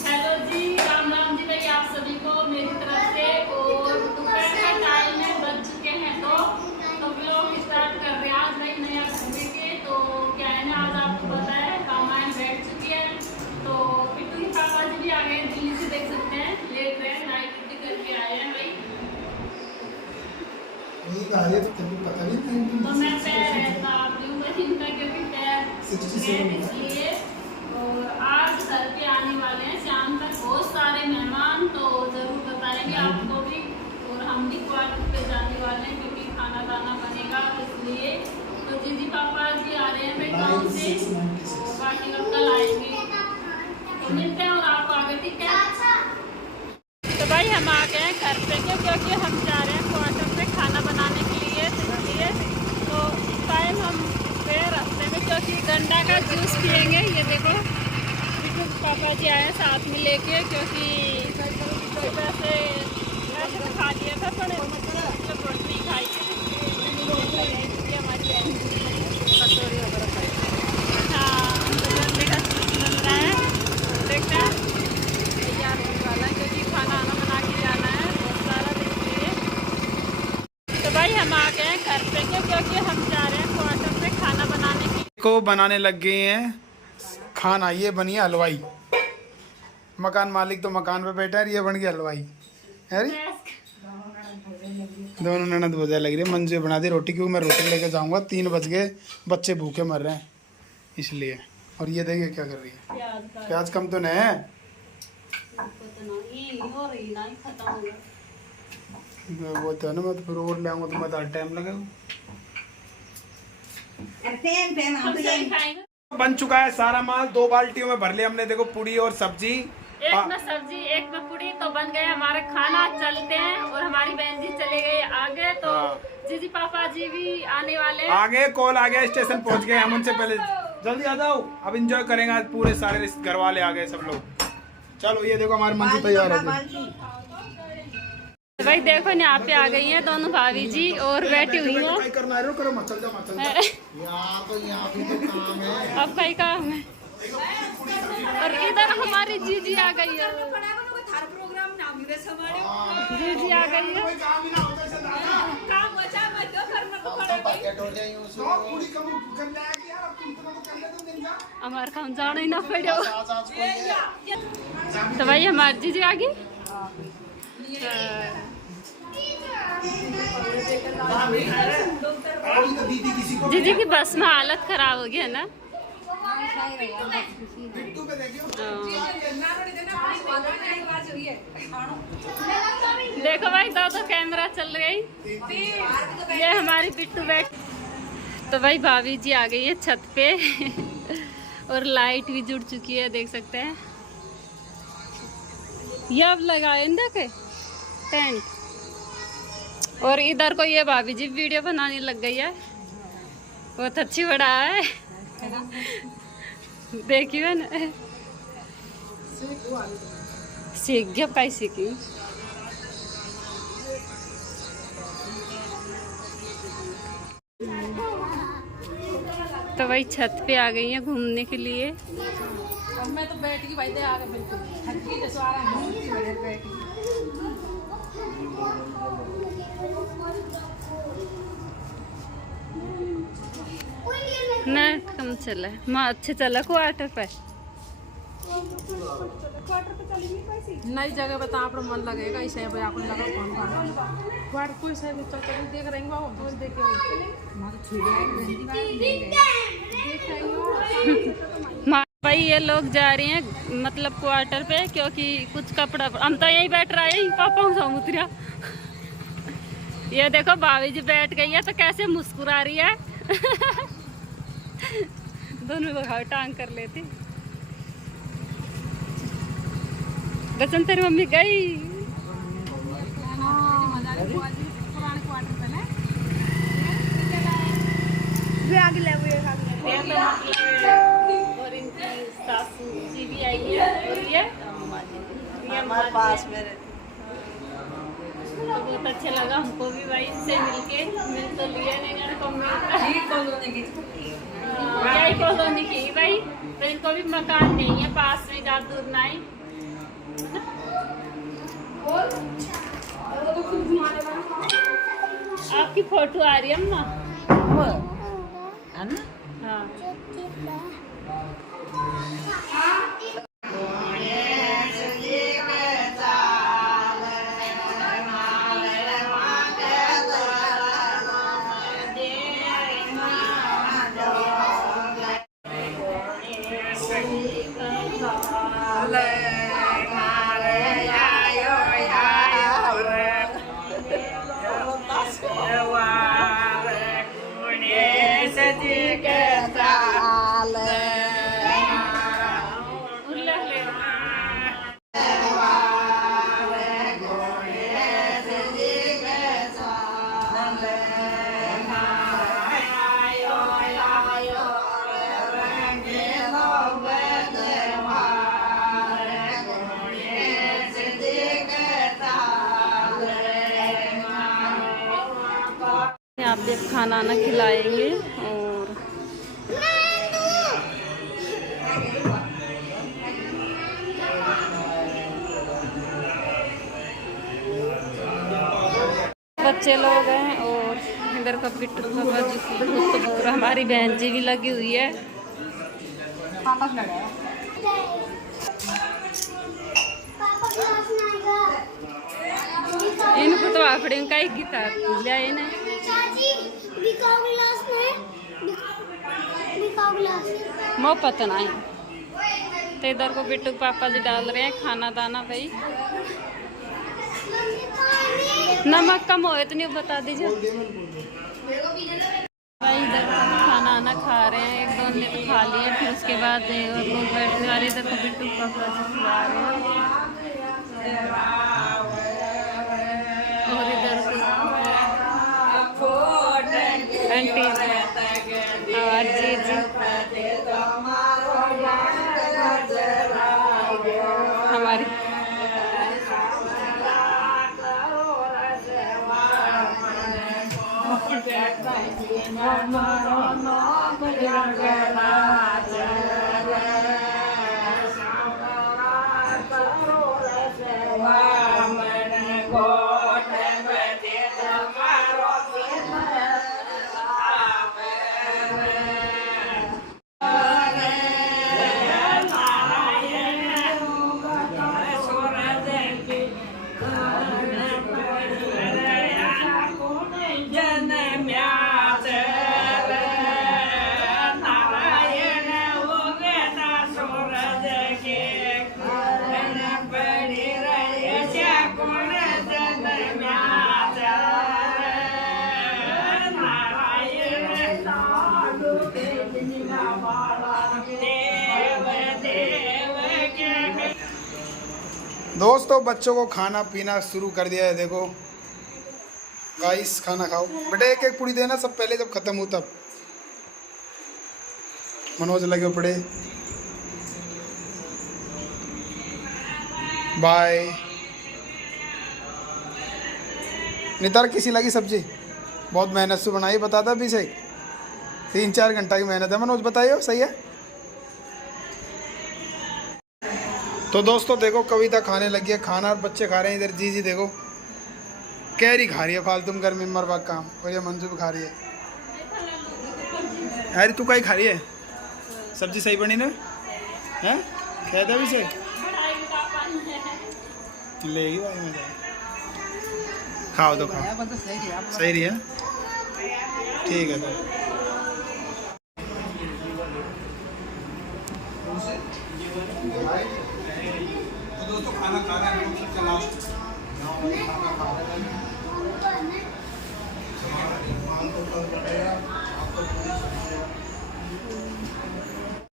Hello जी, राम राम जी भाई, आप सभी को मेरी तरफ से। और दोपहर का टाइम है, बज चुके हैं तो लोग स्टार्ट कर रहे हैं आज भाई नया घूमने के। तो क्या है ना, आज आपको पता है रामायण बैठ चुकी है, तो पिट्टू के पापा जी भी आ गए दिल्ली से, देख सकते हैं लेट रहे हैं, नाइट ड्यूटी करके आए हैं भाई। पता नहीं तो मैं पैर आप दूंगा इनका क्योंकि पैर इसलिए। और आज घर पे आने वाले हैं शाम तक बहुत सारे मेहमान, तो जरूर बताएंगे आपको भी। और हम भी क्वार्टर पे जाने वाले हैं क्योंकि खाना दाना बनेगा, इसलिए। तो दीदी पापा जी आ रहे हैं भाई गाँव से, और बाकी लोग कल आएंगे, तो मिलते हैं। और आपको आगे ठीक है। तो भाई हम आ गए हैं घर पे क्योंकि हम जा रहे हैं क्वार्टर पे खाना बनाने के लिए, इसलिए। तो टाइम हम पे रास्ते में क्योंकि गन्ना का जूस पियेंगे। ये देखो पापा जी आए साथ में लेके, क्योंकि वैसे तो खा लिया था पर जब रोटी खाई थी हमारी कटोरी वगैरह खाई। हाँ, तो गन्ने का जूस मिल रहा है, देखते हैं तैयार होने वाला है क्योंकि खाना आना बना के जाना है बहुत सारा, इसलिए। तो भाई हम आ गए हैं घर पे क्योंकि हम जा रहे हैं क्वार्टर पे खाना बनाने के को बनाने लग गए हैं खाना। ये बनी है हलवाई, मकान मालिक तो मकान पे बैठा है, ये बन गया हलवाई। अरे दोनों ननद बोझा लग रही है। मंजू बना दी रोटी, क्योंकि मैं रोटी लेके जाऊंगा, 3 बज गए, बच्चे भूखे मर रहे हैं इसलिए। और ये देखिए क्या कर रही है, प्याज कम तो नहीं है। वो तो ना, मैं तो फिर और ले आऊंगा तो मैं टाइम लगेगा। बन चुका है सारा माल, 2 बाल्टियों में भर लिया हमने। देखो पूड़ी और सब्जी, एक में सब्जी एक में पूड़ी, तो बन गए हमारे खाना। चलते हैं, और हमारी बहन जी चले गए आगे, तो जीजी पापा जी भी आने वाले हैं। आगे कॉल आ गया, स्टेशन पहुंच गए हम, उनसे पहले जल्दी आ जाओ। अब एंजॉय करेंगे आज, पूरे सारे घर वाले आ गए सब लोग। चलो ये देखो हमारी मंजू तैयार है। भाई देखो यहाँ पे आ गई हैं दोनों भाभी जी और बैठी हुई हैं। अब भाई काम है, और इधर हमारी जीजी आ गई है। जीजी आ गई है, हमारे काम जाना ही ना पड़े। तो भाई हमारी जीजी आ गई। जीजी की बस में हालत खराब हो गई है ना। देखो भाई, दो कैमरा चल गई। ये हमारी बिट्टू बैठ। तो भाई भाभी जी आ गई है छत पे और लाइट भी जुड़ चुकी है, देख सकते हैं। ये अब लगाए देखे टेंट। और इधर को ये भाभी जी वीडियो बनाने लग गई है, बहुत अच्छी बड़ा है। देखिए ना, सीख गया, कहीं सीखी। तो भाई छत पे आ गई है घूमने के लिए। मैं तो बैठ गई भाई, आ गए नेट कम चला है, माँ अच्छे चला क्वार्टर पे। नई जगह बता, आप मन लगेगा इसे आपको लगा कौन क्वार्टर कोई से देख रही हूँ भाई ये लोग जा रहे हैं मतलब क्वार्टर पे, क्योंकि कुछ कपड़ा, हम तो यही बैठ रहा है, पापा उतरा। ये देखो भाभी जी बैठ गई है तो कैसे मुस्कुरा रही है। दोनों लोग टांग कर लेती। बचन तेरी मम्मी गई। और इनकी सासू जी भी आई है, और ये हमारे पास मेरे। तो बहुत अच्छा लगा हमको भी भाई, इससे मिल तो लिया नहीं कॉलोनी की भाई। तो इनको भी मकान नहीं है पास में, ज़्यादा दूर नहीं। आपकी फोटो आ रही है अम्मा। है ना? हाँ यहाँ पे खाना आना खिलाएंगे और बच्चे लोग हैं और इधर का बिट्टू पापा जी तो हमारी बहन जी भी लगी हुई है। इनको तो आखड़े का ही गीता लिया इन्हें मो पता नहीं। तो इधर को बिट्टू पापा जी डाल रहे हैं खाना दाना भाई। नमक कम हो तो नहीं बता दीजिए भाई। इधर खाना आना खा रहे हैं, एक दो ने तो खा लिए, फिर उसके बाद और लोग बैठने वाले इधर को बिट्टू पापा जी खिला रहे हैं। और इधर आंटी और जी हमारी दोस्तों बच्चों को खाना पीना शुरू कर दिया है। देखो गाइस खाना खाओ बेटा, एक एक पूरी देना सब, पहले जब खत्म हो तब। मनोज लगे पड़े, बाय। नितार किसी लगी सब्जी, बहुत मेहनत से बनाई, बताता भी सही 3-4 घंटा की मेहनत है। मनोज बताइए सही है। तो दोस्तों देखो कविता खाने लगी है खाना और बच्चे खा रहे हैं। इधर जी देखो कैरी खा रही है फालतू में, गर्मी में मरवा काम। और ये मंजू भी खा रही है। अरे तू कहीं खा रही है? सब्जी सही बनी ना? हैं कहता भी सही लेगी भाई मजा। खाओ तो खाओ, सही रही है, ठीक है। तो दोस्तों खाना खा रहे हैं लास्ट।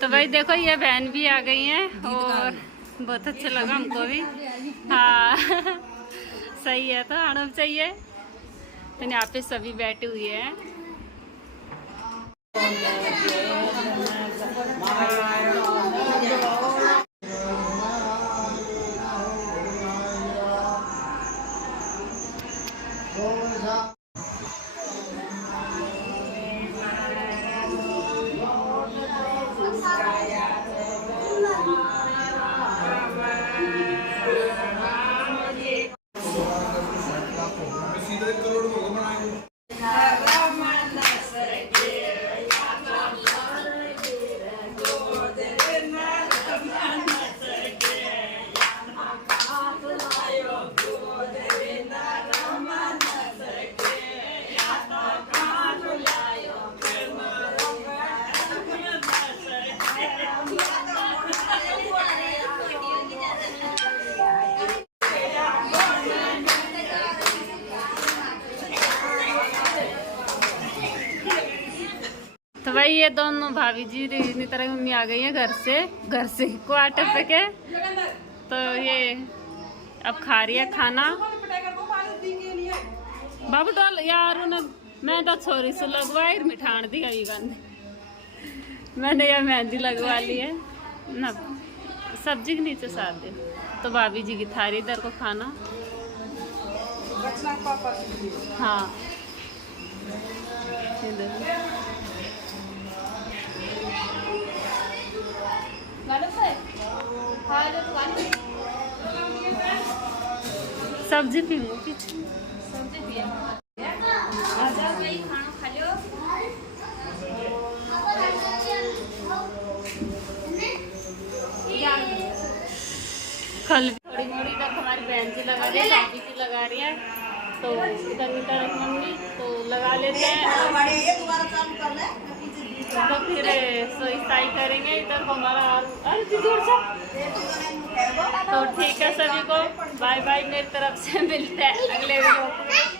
तो भाई देखो ये बहन भी आ गई हैं और बहुत अच्छा लगा हमको भी। हाँ सही है, तो आना चाहिए। तो यहाँ पे सभी बैठे हुए हैं। तो भाई ये दोनों भाभी जी इतनी तरह मम्मी आ गई है घर से क्वार्टर पे के। तो ये अब खा रही है खाना। बाबू डॉल यार उन्हें मैं तो छोरी से लगवाई मिठाण दी अभी गंद मैंने यह मेहंदी लगवा ली है ना सब्जी के नीचे साथ दे। तो भाभी जी की थारी इधर को खाना। हाँ सब्जी पीऊँ पीछे सब्जी पिया खाना खा लो। कल थोड़ी मोड़ी तक हमारी बहन जी लगा रही है भाभी जी लगा रही है। तो इधर इधर मम्मी तो लगा लेते हैं तो फिर सोई करेंगे इधर को हमारा। तो ठीक है सभी को बाय बाय मेरी तरफ से मिलते हैं अगले वीडियो।